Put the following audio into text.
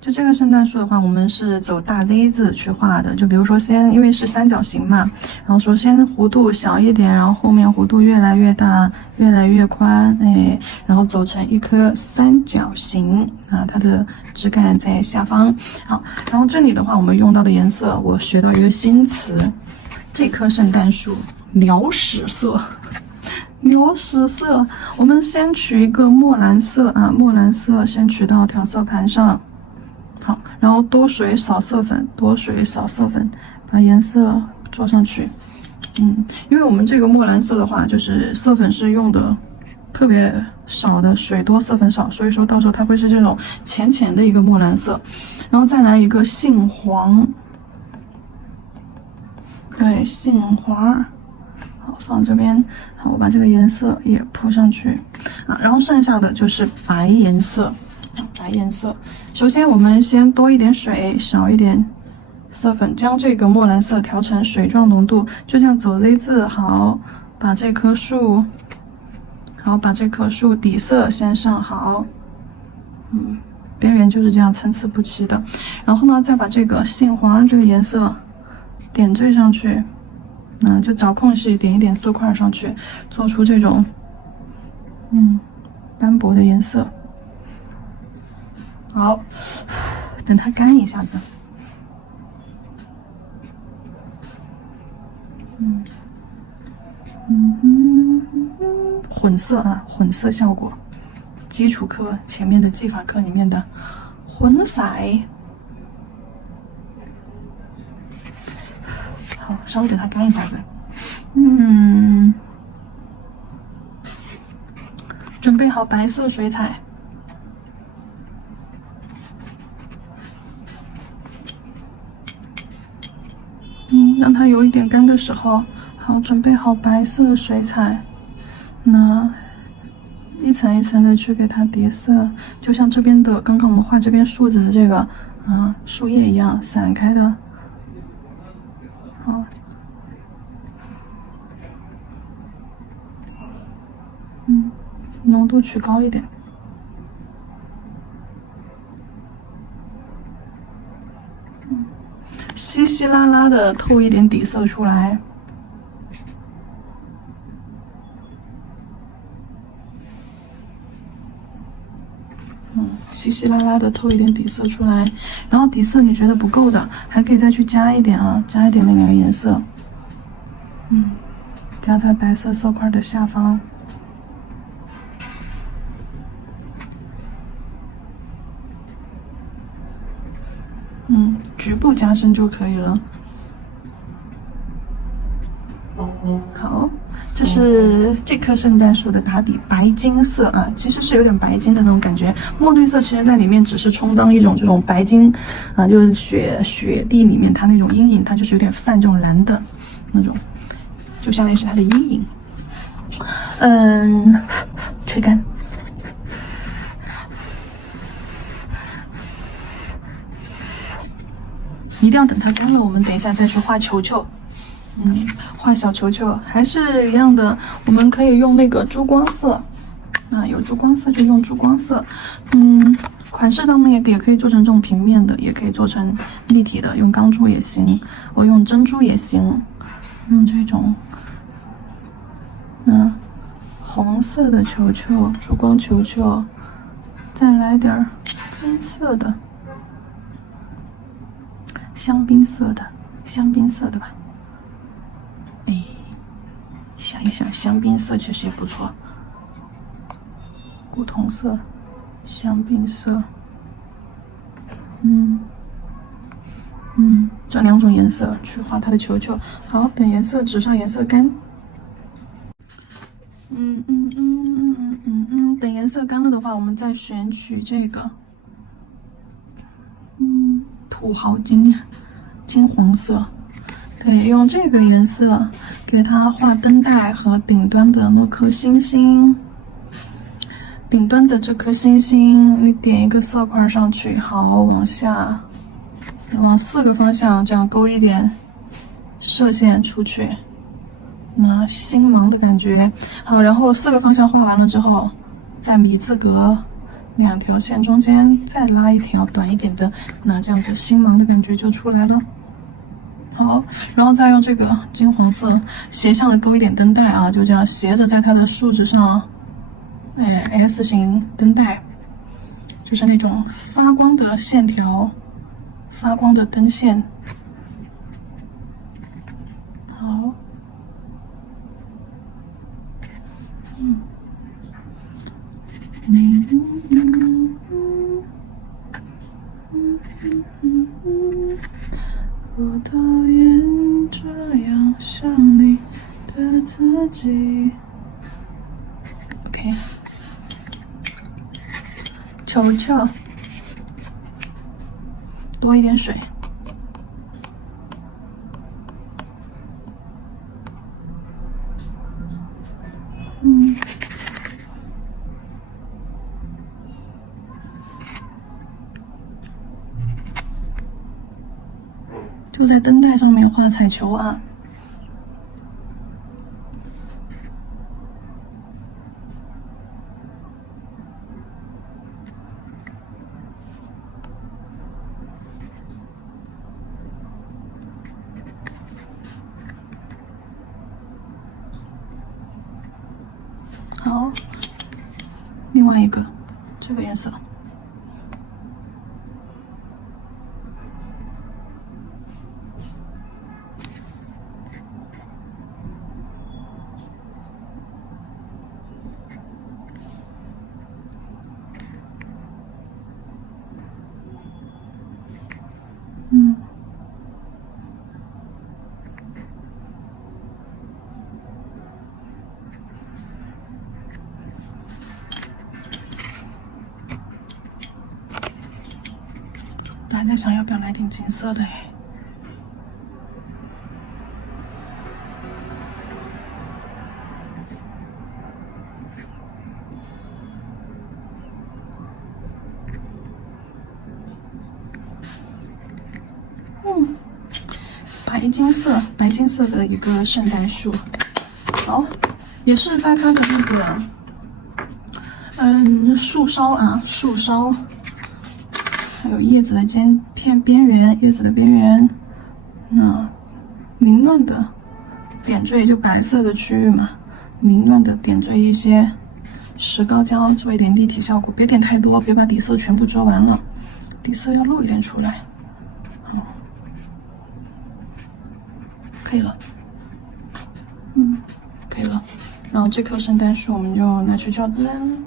就这个圣诞树的话，我们是走大 Z 字去画的。就比如说先，因为是三角形嘛，然后说先弧度小一点，然后后面弧度越来越大，越来越宽，哎，然后走成一颗三角形啊，它的枝干在下方。好，然后这里的话，我们用到的颜色，我学到一个新词，这棵圣诞树鸟屎色。鸟屎色，我们先取一个墨蓝色啊，墨蓝色先取到调色盘上，好，然后多水少色粉，多水少色粉，把颜色做上去。因为我们这个墨蓝色的话，就是色粉是用的特别少的，水多色粉少，所以说到时候它会是这种浅浅的一个墨蓝色，然后再来一个杏黄，对，杏黄。好，放这边。好，我把这个颜色也铺上去啊，然后剩下的就是白颜色。白颜色，首先我们先多一点水，少一点色粉，将这个墨蓝色调成水状浓度，就这样走 Z 字。好，把这棵树，把这棵树底色先上好，边缘就是这样参差不齐的。然后呢，再把这个杏黄这个颜色点缀上去。就找空隙点一点色块上去，做出这种斑驳的颜色。好，等它干一下子。混色啊，混色效果，基础课前面的技法课里面的混色。好，稍微给它干一下子。准备好白色水彩。让它有一点干的时候，好，准备好白色水彩，那一层一层的去给它叠色，就像这边的刚刚我们画这边树子的这个树叶一样散开的。好，浓度取高一点。稀稀拉拉的透一点底色出来。稀稀拉拉的透一点底色出来，然后底色你觉得不够的，还可以再去加一点啊，加一点那两个颜色。加在白色色块的下方。局部加深就可以了。好，这是这棵圣诞树的打底，白金色啊，其实是有点白金的那种感觉。墨绿色其实在里面只是充当一种这种白金啊，就是雪地里面它那种阴影，它就是有点泛这种蓝的那种，就相当于是它的阴影。吹干。一定要等它干了，我们等一下再去画球球。画小球球还是一样的，我们可以用那个珠光色，有珠光色就用珠光色。款式当中也可以做成这种平面的，也可以做成立体的，用钢珠也行，我用珍珠也行。用这种，红色的球球，珠光球球，再来点金色的。香槟色的吧。想一想，香槟色其实也不错。古铜色，香槟色，这两种颜色去画它的球球。好，等纸上颜色干。等颜色干了的话，我们再选取这个，土豪金黄色。对，用这个颜色给它画灯带和顶端的那颗星星。顶端的这颗星星，你点一个色块上去，好，往下，往4个方向这样勾一点射线出去，那星芒的感觉。好，然后4个方向画完了之后，在米字格2条线中间再拉一条短一点的，那这样子星芒的感觉就出来了。好，然后再用这个金黄色斜向的勾一点灯带啊，就这样斜着在它的树枝上，哎 ，S 型灯带，就是那种发光的线条，发光的灯线。好，我讨厌这样想你的自己。OK， 球球，多一点水。就在灯带上面画彩球啊。好，另外一个，这个颜色。大家想要不要来点金色的哎？白金色的一个圣诞树，好，也是在它的那个树梢啊，树梢。还有叶子的边缘，叶子的边缘，那凌乱的点缀，就白色的区域嘛，凌乱的点缀一些石膏胶，做一点立体效果，别点太多，别把底色全部遮完了，底色要露一点出来。好，可以了，可以了。然后这棵圣诞树我们就拿去照灯。